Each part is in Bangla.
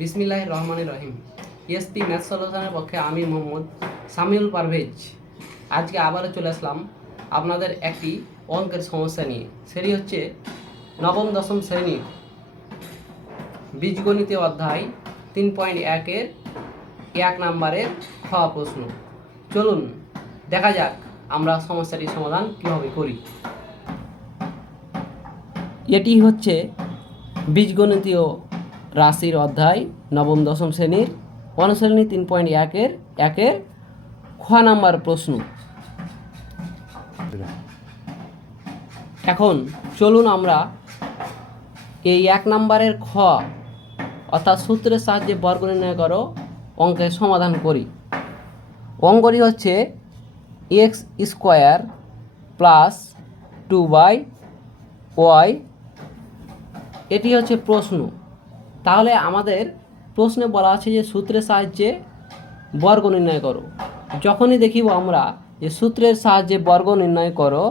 বিসমিল্লাহ রহমান রহিম। ইএসপি ম্যাথ সলিউশনের পক্ষে আমি মোহাম্মদ সামিউল পারভেজ। আজকে আবারও চলে আসলাম আপনাদের একটি অঙ্কের সমস্যা নিয়ে। সেটি হচ্ছে নবম, দশম শ্রেণির বীজগণিতে অধ্যায় তিন পয়েন্ট একের এক নম্বরের খ প্রশ্ন। চলুন, দেখা যাক আমরা সমস্যাটির সমাধান কীভাবে করি। এটি হচ্ছে বীজগণিতীয় রাশির অধ্যায় নবম, দশম শ্রেণির অনুশ্রেণী তিন পয়েন্ট একের একের খ নাম্বার প্রশ্ন। এখন চলুন আমরা এই এক নম্বরের খ অর্থাৎ সূত্রের সাহায্যে বর্গ নির্ণয় করো, অঙ্কের সমাধান করি। অঙ্কটি হচ্ছে x square plus two by y. এটি হচ্ছে প্রশ্ন। তাহলে আমাদের প্রশ্নে বলা আছে যে সূত্রের সাহায্যে বর্গ নির্ণয় করো। যখনই দেখিব আমরা যে সূত্রের সাহায্যে বর্গ নির্ণয় করো,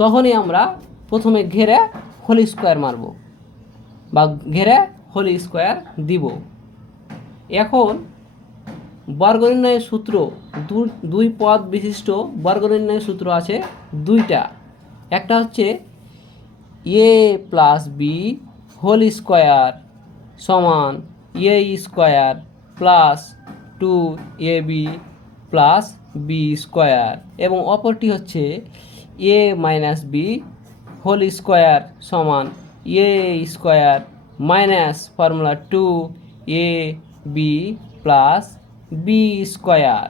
তখনই আমরা প্রথমে ঘেরে হোল স্কোয়ার মারব বা ঘেরে হোল স্কোয়ার দিব। এখন বর্গ নির্ণয়ের সূত্র দুই পদ বিশিষ্ট বর্গ নির্ণয়ের সূত্র আছে দুইটা। একটা হচ্ছে a plus b whole square সমান a square plus two a b plus b square এবং অপরটি হচ্ছে a minus b whole square সমান a square minus formula two a b plus b square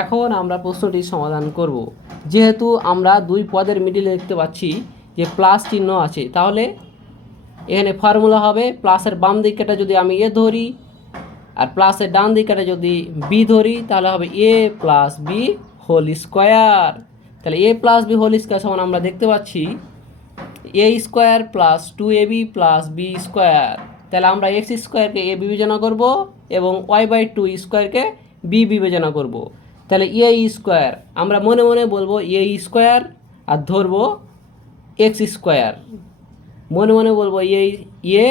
এখন আমরা প্রশ্নটির সমাধান করব। যেহেতু আমরা দুই পদের মিডিলে দেখতে পাচ্ছি যে প্লাস চিহ্ন আছে, তাহলে এখানে ফর্মুলা হবে প্লাসের বাম দিকটা যদি আমি এ ধরি, আর প্লাসের ডান দিকটা যদি বি ধরি, তাহলে হবে a plus b whole square তাহলে a plus b whole square সমান আমরা দেখতে পাচ্ছি a square plus two a b plus b square তাহলে আমরা এক্স স্কোয়ারকে এ বিবেচনা করব এবং ওয়াই বাই টু স্কোয়ারকে বি বিবেচনা করব। তাহলে এ স্কোয়ার আমরা মনে মনে বলব এ স্কোয়ার আর ধরবো এক্স স্কোয়ার মনে মনে বলব এ এ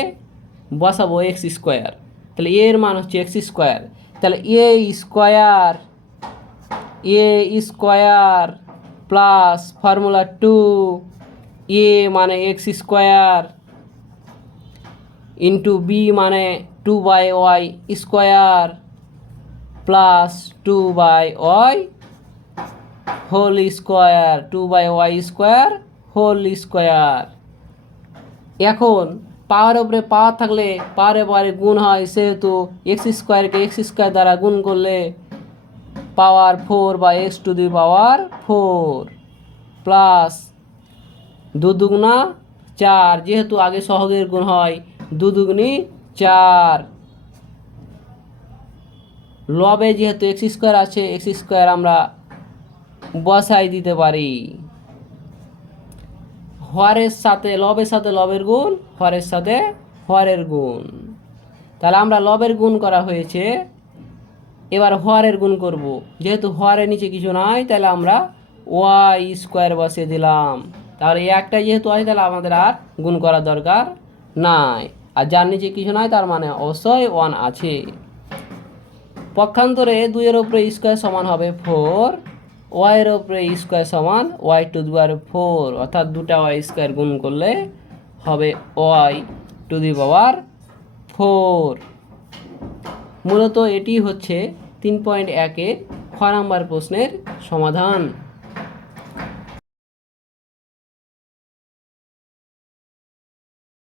বসাবো এক্স স্কোয়ার তাহলে এর মান হচ্ছে এক্স স্কোয়ার তাহলে a square a square plus formula two a মানে এক্স স্কোয়ার ইন্টু বি মানে two by y square plus two by y whole square two by y square whole square এখন পাওয়ার উপরে পাওয়ার থাকলে পাওয়ারে পাওয়ারে গুণ হয়, সেহেতু এক্স স্কোয়ারকে এক্স স্কোয়ার দ্বারা গুণ করলে পাওয়ার ফোর বা x to the power four plus দু দুগুণা চার, যেহেতু আগে সহগের গুণ হয়, দু দুগুনি চার। লবে যেহেতু এক্স স্কোয়ার আছে এক্স স্কোয়ার আমরা বসাই দিতে পারি। হরের সাথে, লবের সাথে লবের গুণ হরের সাথে হরের গুণ। তাহলে আমরা লবের গুণ করা হয়েছে, এবার হরের গুণ করব। যেহেতু হরের নিচে কিছু নাই, তাহলে আমরা ওয়াই স্কোয়ার বসিয়ে দিলাম। তাহলে একটা যেহেতু আছে, তাহলে আমাদের আর গুণ করার দরকার নাই। আর যার নিচে কিছু নাই, তার মানে অবশ্যই ওয়ান আছে। পক্ষান্তরে দুইয়ের উপরে স্কোয়ার সমান হবে ফোর ওয়াইয়ের উপরে স্কোয়ার সমান y to the power four অর্থাৎ দুটা ওয়াই স্কোয়ার গুণ করলে হবে y to the power four মূলত এটি হচ্ছে তিন পয়েন্ট একের খ নাম্বার প্রশ্নের সমাধান।